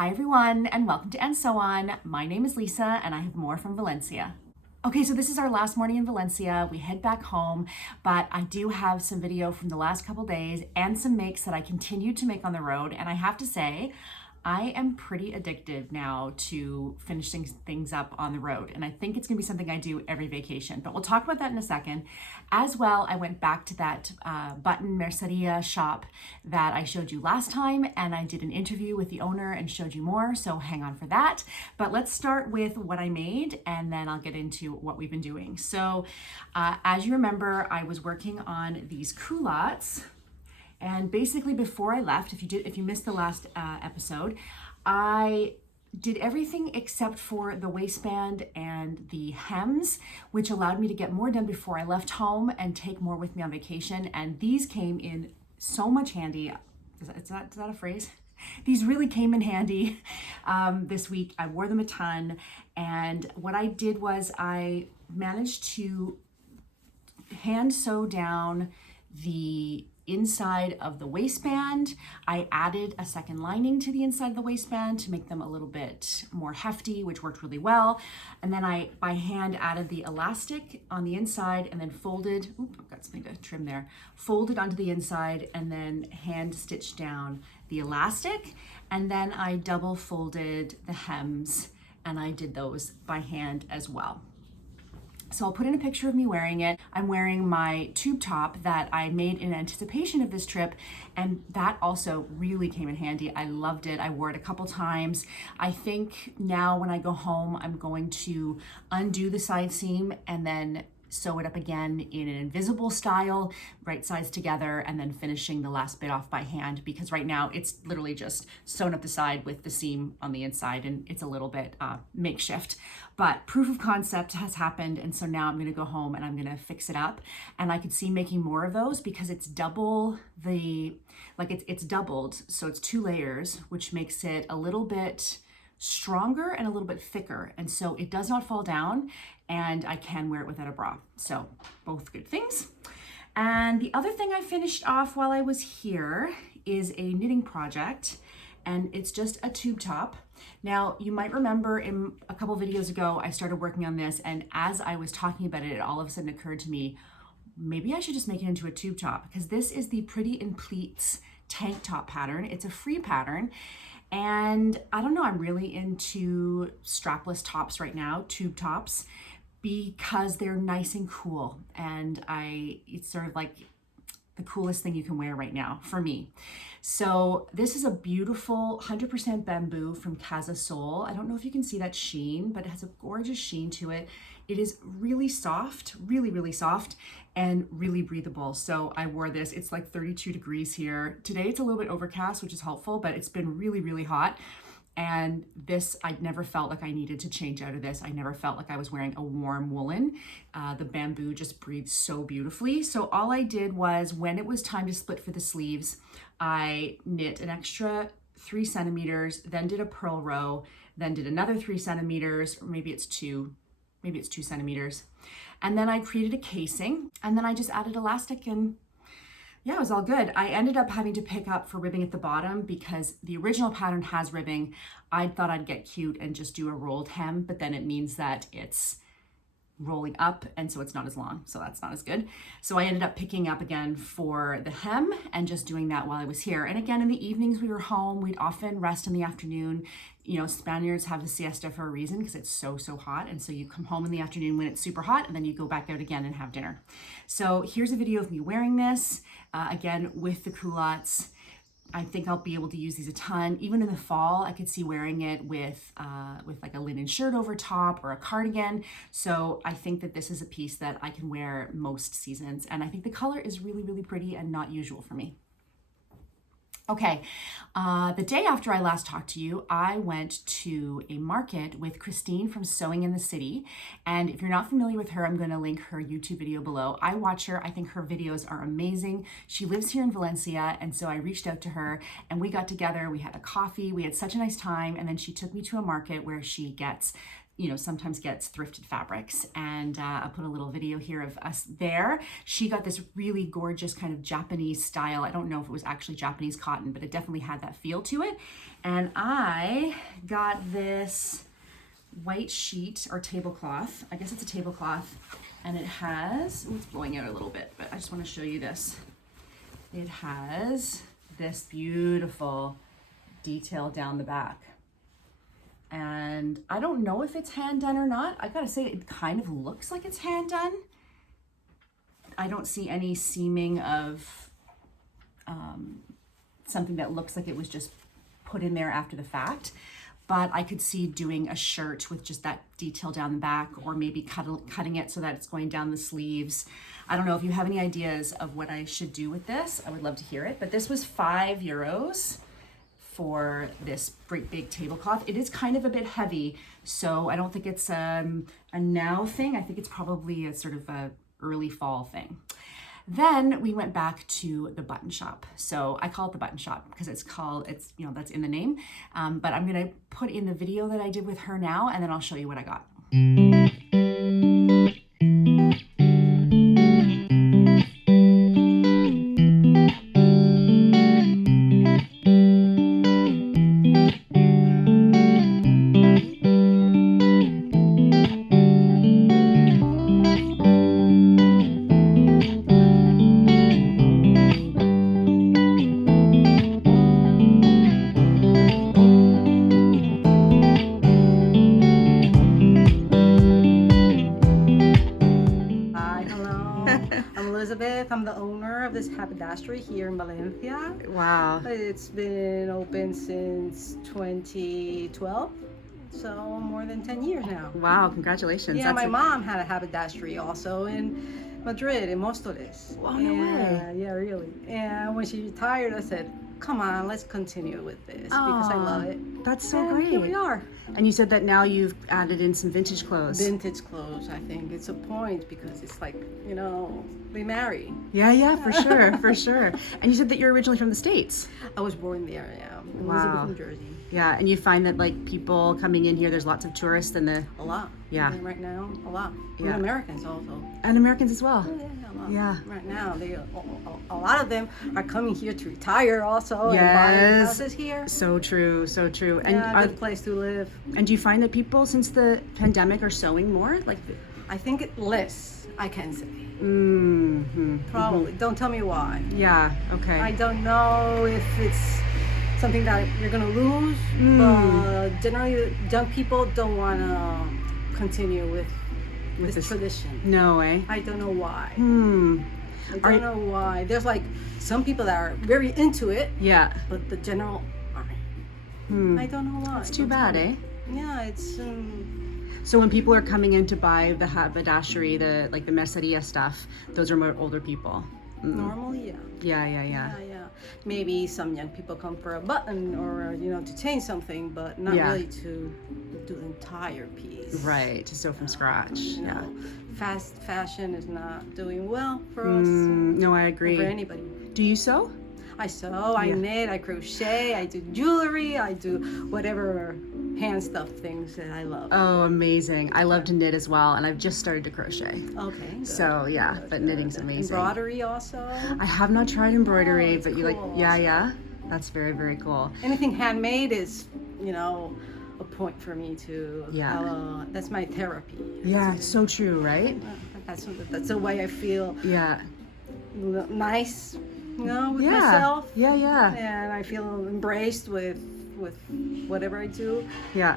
Hi everyone, and welcome to And So On. My name is Lisa, and I have more from Valencia. Okay, so this is our last morning in Valencia. We head back home, but I do have some video from the last couple days and some makes that I continue to make on the road. And I have to say, I am pretty addicted now to finishing things up on the road. And I think it's gonna be something I do every vacation, but we'll talk about that in a second. As well, I went back to that button mercería shop that I showed you last time, and I did an interview with the owner and showed you more, so hang on for that. But let's start with what I made, and then I'll get into what we've been doing. So as you remember, I was working on these culottes. And basically before I left, if you missed the last episode, I did everything except for the waistband and the hems, which allowed me to get more done before I left home and take more with me on vacation. And these came in so much handy. Is that a phrase? These really came in handy this week. I wore them a ton. And what I did was I managed to hand sew down the inside of the waistband. I added a second lining to the inside of the waistband to make them a little bit more hefty, which worked really well. And then I, by hand, added the elastic on the inside and then folded, I've got something to trim there, folded onto the inside and then hand stitched down the elastic. And then I double folded the hems and I did those by hand as well. So I'll put in a picture of me wearing it. I'm wearing my tube top that I made in anticipation of this trip, and that also really came in handy. I loved it. I wore it a couple times. I think now when I go home, I'm going to undo the side seam and then sew it up again in an invisible style, right sides together, and then finishing the last bit off by hand, because right now it's literally just sewn up the side with the seam on the inside, and it's a little bit makeshift. But proof of concept has happened, and so now I'm gonna go home and I'm gonna fix it up. And I could see making more of those because it's double it's doubled, so it's 2 layers, which makes it a little bit stronger and a little bit thicker, and so it does not fall down, and I can wear it without a bra. So both good things. And the other thing I finished off while I was here is a knitting project, and it's just a tube top. Now, you might remember in a couple videos ago, I started working on this, and as I was talking about it, it all of a sudden occurred to me, maybe I should just make it into a tube top, because this is the Pretty in Pleats tank top pattern. It's a free pattern. And I don't know, I'm really into strapless tops right now, tube tops, because they're nice and cool. And it's sort of like the coolest thing you can wear right now for me. So this is a beautiful 100% bamboo from Casa Sol. I don't know if you can see that sheen, but it has a gorgeous sheen to it. It is really soft, really, really soft, and really breathable. So I wore this. It's like 32 degrees here. Today it's a little bit overcast, which is helpful, but it's been really, really hot. And this, I never felt like I needed to change out of this. I never felt like I was wearing a warm woolen. The bamboo just breathes so beautifully. So all I did was, when it was time to split for the sleeves, I knit an extra 3 centimeters, then did a purl row, then did another 3 centimeters, or maybe it's 2 centimeters. And then I created a casing, and then I just added elastic, and yeah, it was all good. I ended up having to pick up for ribbing at the bottom because the original pattern has ribbing. I thought I'd get cute and just do a rolled hem, but then it means that it's rolling up, and so it's not as long, so that's not as good. So I ended up picking up again for the hem and just doing that while I was here. And again, in the evenings we were home, we'd often rest in the afternoon. You know, Spaniards have the siesta for a reason, because it's so hot, and so you come home in the afternoon when it's super hot, and then you go back out again and have dinner. So here's a video of me wearing this, again with the culottes. I think I'll be able to use these a ton. Even in the fall, I could see wearing it with like a linen shirt over top or a cardigan. So I think that this is a piece that I can wear most seasons. And I think the color is really, really pretty and not usual for me. Okay, the day after I last talked to you, I went to a market with Christine from Sewing in the City. And if you're not familiar with her, I'm going to link her YouTube video below. I watch her. I think her videos are amazing. She lives here in Valencia, and so I reached out to her and we got together. We had a coffee. We had such a nice time. And then she took me to a market where she gets sometimes gets thrifted fabrics, and I'll put a little video here of us there. She got this really gorgeous kind of Japanese style. I don't know if it was actually Japanese cotton, but it definitely had that feel to it. And I got this white sheet or tablecloth. I guess it's a tablecloth, and it has, it's blowing out a little bit, but I just want to show you this. It has this beautiful detail down the back. And I don't know if it's hand done or not. I gotta say, it kind of looks like it's hand done. I don't see any seaming of something that looks like it was just put in there after the fact. But I could see doing a shirt with just that detail down the back, or maybe cutting it so that it's going down the sleeves. I don't know if you have any ideas of what I should do with this. I would love to hear it. But this was €5 for this great big tablecloth. It is kind of a bit heavy, so I don't think it's a now thing. I think it's probably a sort of a early fall thing. Then we went back to the button shop. So I call it the button shop because it's that's in the name. But I'm gonna put in the video that I did with her now, and then I'll show you what I got. I'm the owner of this haberdashery here in Valencia. Wow. It's been open since 2012, so more than 10 years now. Wow, congratulations. Yeah, my mom had a haberdashery also in Madrid, in Móstoles. Oh, no way. Yeah, really. And when she retired, I said, come on, let's continue with this because I love it. That's so and great. Here we are. And you said that now you've added in some vintage clothes. Vintage clothes, I think it's a point because it's like, we marry. Yeah, for sure, for sure. And you said that you're originally from the States. I was born there, yeah. In Wow. New Jersey. Yeah, and you find that like people coming in here, there's lots of tourists and A lot. Yeah. Even right now, a lot. Yeah. Even Americans also. And Americans as well. Yeah, a lot. Yeah. Right now, a lot of them are coming here to retire also and Yes. buying houses here. So true, so true. And Yeah, good place to live. And do you find that people since the pandemic are sewing more? Like, I think less, I can say. mm-hmm. Probably. Don't tell me why. Yeah. Okay. I don't know if it's something that you're gonna lose, but generally young people don't want to continue with this tradition. No, eh? I don't know why. I don't know why. There's like some people that are very into it, Yeah. but the general aren't. I don't know why. It's too bad, eh? Yeah, it's So when people are coming in to buy the haberdashery, the mercería stuff, those are more older people. normally, yeah. Yeah. Yeah. Maybe some young people come for a button or to change something, but not Yeah. really to do the entire piece. Right. To sew from scratch. Yeah. Fast fashion is not doing well for us. No, I Or agree. for anybody. Do you sew? I sew, I knit, I crochet, I do jewelry, I do whatever hand stuff things that I love. Oh, amazing. I love to knit as well, and I've just started to crochet. Okay. Good. So, yeah, but knitting's amazing. Embroidery also. I have not tried embroidery, it's but you cool yeah. That's very, very cool. Anything handmade is, a point for me to Yeah. that's my therapy. Yeah, it's so true, right? That's the way I feel Yeah. nice, with myself. Yeah. And I feel embraced with whatever I do. Yeah.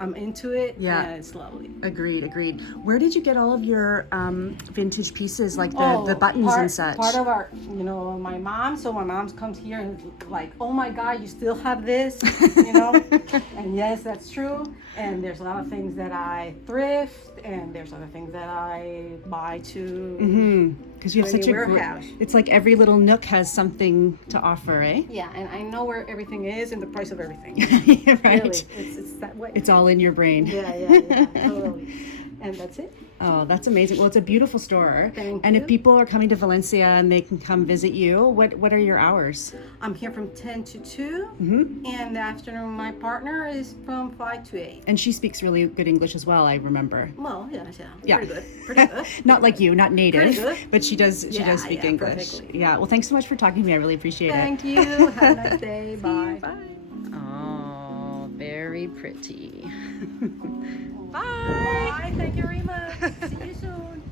I'm into it. Yeah. And it's lovely. Agreed. Where did you get all of your vintage pieces, like the buttons and such? Part of our, my mom. So my mom comes here and is like, oh my God, you still have this, And yes, that's true. And there's a lot of things that I thrift, and there's other things that I buy to. Because you have such a warehouse. It's like every little nook has something to offer, eh? Yeah, and I know where everything is and the price of everything. Right. Really, it's that way. It's all in your brain. Yeah, totally. and that's it. Oh, that's amazing. Well, it's a beautiful store. Thank and you. if people are coming to Valencia and they can come visit you, what are your hours? I'm here from 10 to 2, and in the afternoon my partner is from 5 to 8. And she speaks really good English as well, I remember. Well, yeah, Yeah. pretty good, pretty good. Not like you, not native, Pretty good. but she does Yeah, speak yeah, English. perfectly. Yeah. Well, thanks so much for talking to me. I really appreciate it. Thank you. Have a nice day. Bye. Bye. Oh, very pretty. Bye. Bye. Thank you very much. See you soon.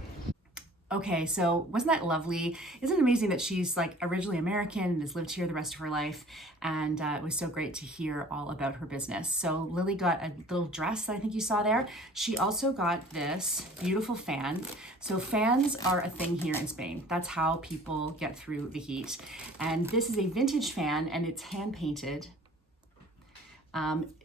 Okay, so wasn't that lovely? Isn't it amazing that she's like originally American and has lived here the rest of her life? And it was so great to hear all about her business. So Lily got a little dress that I think you saw there. She also got this beautiful fan. So fans are a thing here in Spain. That's how people get through the heat. And this is a vintage fan and it's hand painted.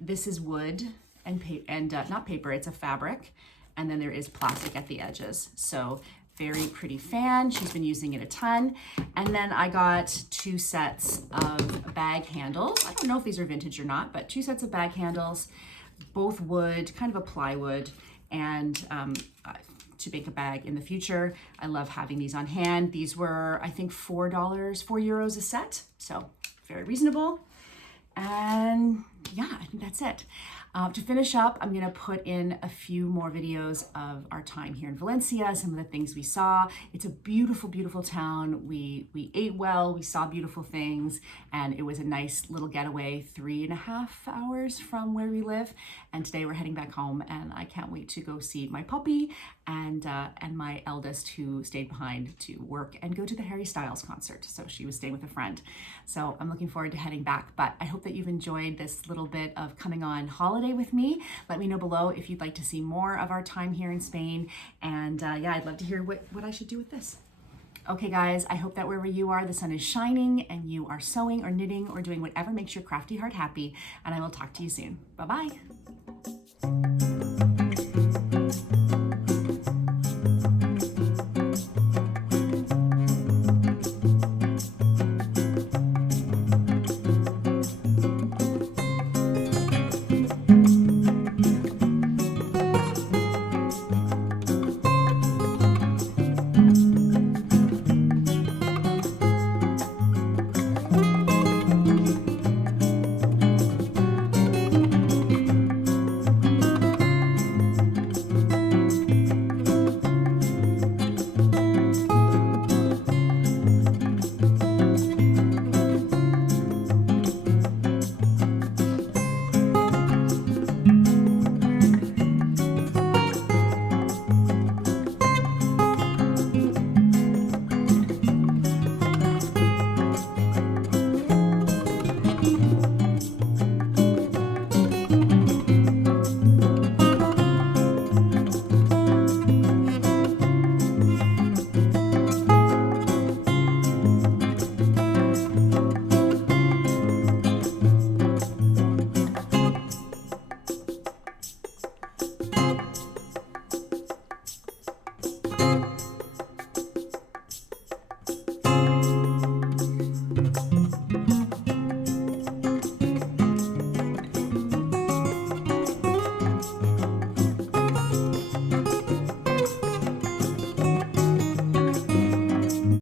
This is wood and not paper, it's a fabric. And then there is plastic at the edges. So very pretty fan. She's been using it a ton. And then I got 2 sets of bag handles. I don't know if these are vintage or not, but 2 sets of bag handles, both wood, kind of a plywood, and to make a bag in the future. I love having these on hand. These were, I think, €4 a set. So very reasonable. And yeah, I think that's it. To finish up, I'm gonna put in a few more videos of our time here in Valencia, some of the things we saw. It's a beautiful, beautiful town. We ate well, we saw beautiful things, and it was a nice little getaway, 3.5 hours from where we live. And today we're heading back home, and I can't wait to go see my puppy and my eldest, who stayed behind to work and go to the Harry Styles concert. So she was staying with a friend. So I'm looking forward to heading back, but I hope that you've enjoyed this little bit of coming on holiday with me. Let me know below if you'd like to see more of our time here in Spain. And yeah, I'd love to hear what I should do with this. Okay guys, I hope that wherever you are, the sun is shining and you are sewing or knitting or doing whatever makes your crafty heart happy. And I will talk to you soon. Bye-bye.